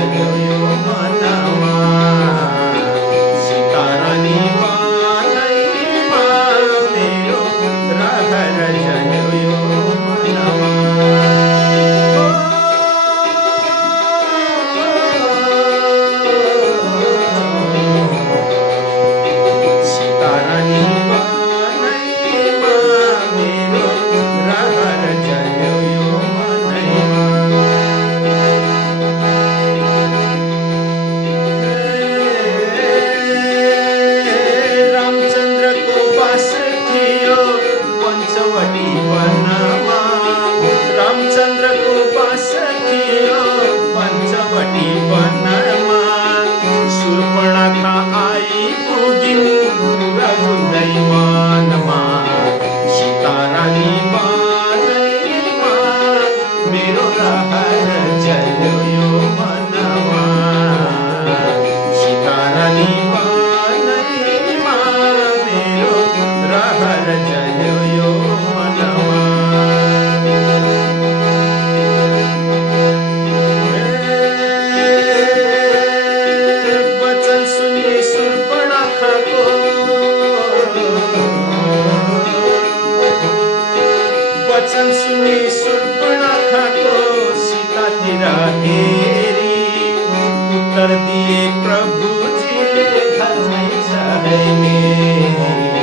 जल्यो यो मनमा सीतारानी बनैमा मेरो रहर जल्यो यो मनमा सीतारानी बनैमा मेरो रहर जल्यो यो मनैमा रामचन्द्रको बास थियो पञ्चवटी वनमा रामचन्द्रको बास थियो पञ्चवटी वनमा शूर्पणखा आइपुगिन् रघुन्दै वनमा सीतारानी बनैमा मेरो रहर जल्यो यो मनमा सीतारानी बनैमा मेरो रहर जल्यो यो मनमा वचन सुनि शूर्पणखाको वचन सुनि शूर्पणखाको सीतातिर हेरी उत्तर दिए प्रभुजीले धर्मै छ है मेरी